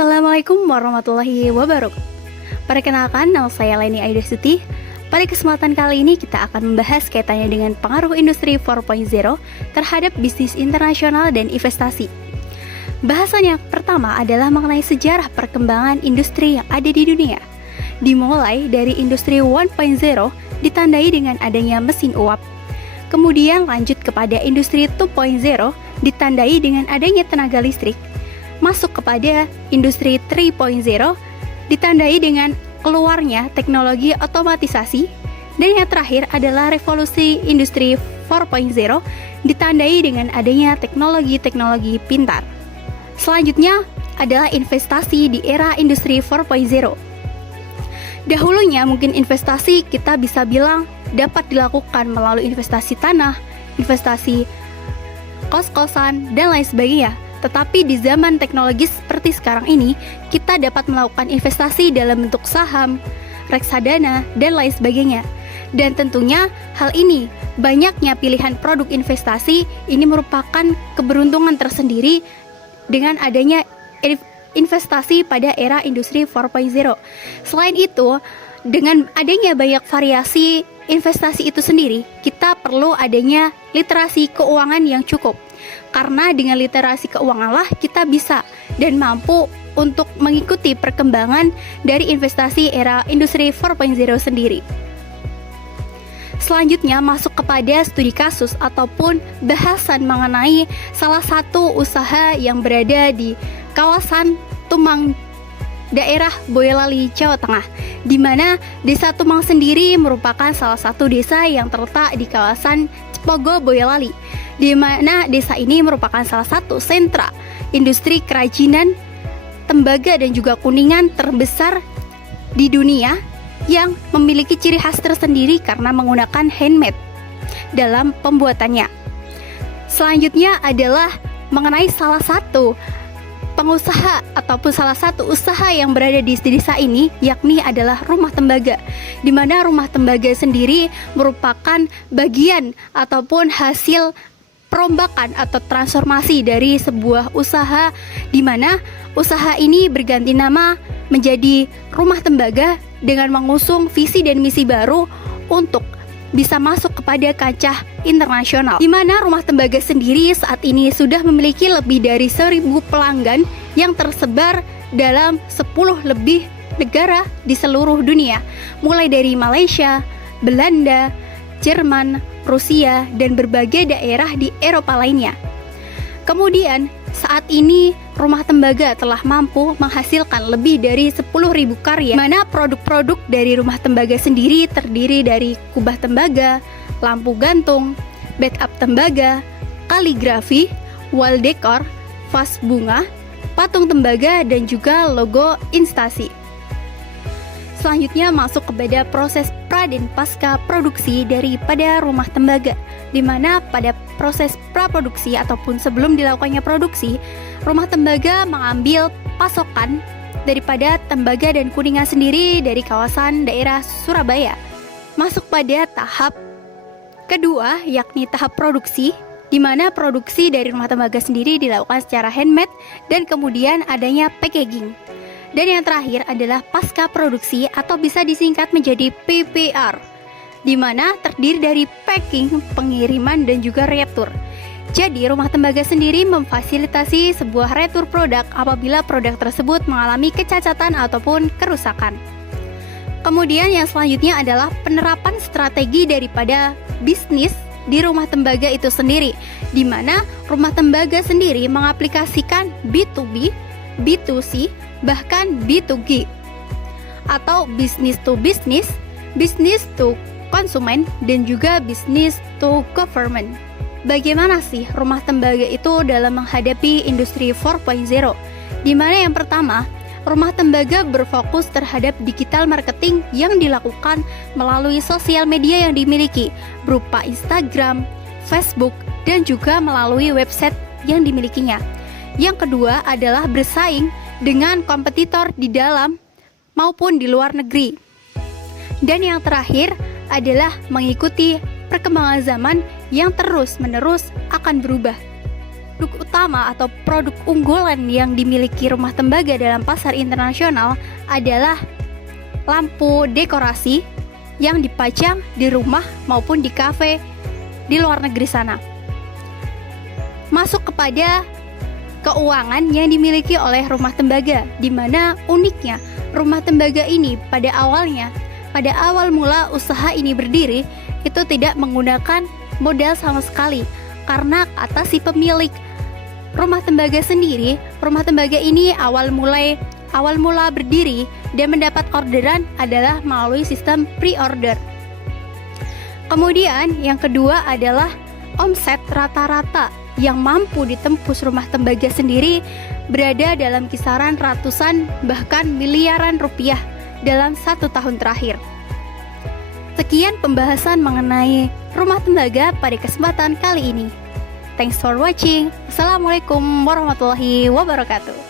Assalamualaikum warahmatullahi wabarakatuh. Perkenalkan, nama saya Leni Aida Suti. Pada kesempatan kali ini kita akan membahas kaitannya dengan pengaruh industri 4.0 terhadap bisnis internasional dan investasi. Bahasan yang pertama adalah mengenai sejarah perkembangan industri yang ada di dunia. Dimulai dari industri 1.0 ditandai dengan adanya mesin uap. Kemudian lanjut kepada industri 2.0 ditandai dengan adanya tenaga listrik. Masuk kepada industri 3.0 ditandai dengan keluarnya teknologi otomatisasi, dan yang terakhir adalah revolusi industri 4.0 ditandai dengan adanya teknologi-teknologi pintar. Selanjutnya adalah investasi di era industri 4.0. Dahulunya mungkin investasi kita bisa bilang dapat dilakukan melalui investasi tanah, investasi kos-kosan, dan lain sebagainya. Tetapi di zaman teknologi seperti sekarang ini, kita dapat melakukan investasi dalam bentuk saham, reksadana, dan lain sebagainya. Dan tentunya hal ini, banyaknya pilihan produk investasi ini merupakan keberuntungan tersendiri dengan adanya investasi pada era industri 4.0. Selain itu, dengan adanya banyak variasi investasi itu sendiri, kita perlu adanya literasi keuangan yang cukup. Karena dengan literasi keuanganlah kita bisa dan mampu untuk mengikuti perkembangan dari investasi era industri 4.0 sendiri. Selanjutnya masuk kepada studi kasus ataupun bahasan mengenai salah satu usaha yang berada di kawasan Tumang, daerah Boyolali, Jawa Tengah, di mana Desa Tumang sendiri merupakan salah satu desa yang terletak di kawasan Cepogo, Boyolali, di mana desa ini merupakan salah satu sentra industri kerajinan tembaga dan juga kuningan terbesar di dunia yang memiliki ciri khas tersendiri karena menggunakan handmade dalam pembuatannya. Selanjutnya adalah mengenai salah satu pengusaha ataupun salah satu usaha yang berada di desa ini, yakni adalah rumah tembaga, di mana rumah tembaga sendiri merupakan bagian ataupun hasil perombakan atau transformasi dari sebuah usaha, di mana usaha ini berganti nama menjadi rumah tembaga dengan mengusung visi dan misi baru untuk bisa masuk kepada kancah internasional, di mana rumah tembaga sendiri saat ini sudah memiliki lebih dari 1.000 pelanggan yang tersebar dalam 10 lebih negara di seluruh dunia, mulai dari Malaysia, Belanda, Jerman, Rusia, dan berbagai daerah di Eropa lainnya. Kemudian saat ini rumah tembaga telah mampu menghasilkan lebih dari 10.000 karya, mana produk-produk dari rumah tembaga sendiri terdiri dari kubah tembaga, lampu gantung, backup tembaga, kaligrafi, wall decor, vas bunga, patung tembaga, dan juga logo instasi. Selanjutnya masuk kepada proses pra dan pasca produksi daripada rumah tembaga, di mana pada proses praproduksi ataupun sebelum dilakukannya produksi, rumah tembaga mengambil pasokan daripada tembaga dan kuningan sendiri dari kawasan daerah Surabaya. Masuk pada tahap kedua, yakni tahap produksi, di mana produksi dari rumah tembaga sendiri dilakukan secara handmade dan kemudian adanya packaging. Dan yang terakhir adalah pasca produksi atau bisa disingkat menjadi PPR, di mana terdiri dari packing, pengiriman, dan juga retur. Jadi rumah tembaga sendiri memfasilitasi sebuah retur produk apabila produk tersebut mengalami kecacatan ataupun kerusakan. Kemudian yang selanjutnya adalah penerapan strategi daripada bisnis di rumah tembaga itu sendiri, di mana rumah tembaga sendiri mengaplikasikan B2B, B2C, bahkan B2G atau business to business, business to konsumen, dan juga business to government. Bagaimana sih rumah tembaga itu dalam menghadapi industri 4.0? Di mana yang pertama, rumah tembaga berfokus terhadap digital marketing yang dilakukan melalui sosial media yang dimiliki berupa Instagram, Facebook, dan juga melalui website yang dimilikinya. Yang kedua adalah bersaing dengan kompetitor di dalam maupun di luar negeri. Dan yang terakhir adalah mengikuti perkembangan zaman yang terus-menerus akan berubah. produk utama atau produk unggulan yang dimiliki Rumah Tembaga dalam pasar internasional adalah lampu dekorasi yang dipajang di rumah maupun di kafe di luar negeri sana. Masuk kepada keuangan yang dimiliki oleh Rumah Tembaga, di mana uniknya Rumah Tembaga ini pada awal mula usaha ini berdiri itu tidak menggunakan modal sama sekali, karena kata si pemilik Rumah Tembaga sendiri, Rumah Tembaga ini awal mula berdiri dan mendapat orderan adalah melalui sistem pre-order. Kemudian yang kedua adalah omset rata-rata yang mampu ditembus Rumah Tembaga sendiri berada dalam kisaran ratusan bahkan miliaran rupiah dalam 1 tahun terakhir. Sekian pembahasan mengenai Rumah Tembaga pada kesempatan kali ini. Thanks for watching. Assalamualaikum warahmatullahi wabarakatuh.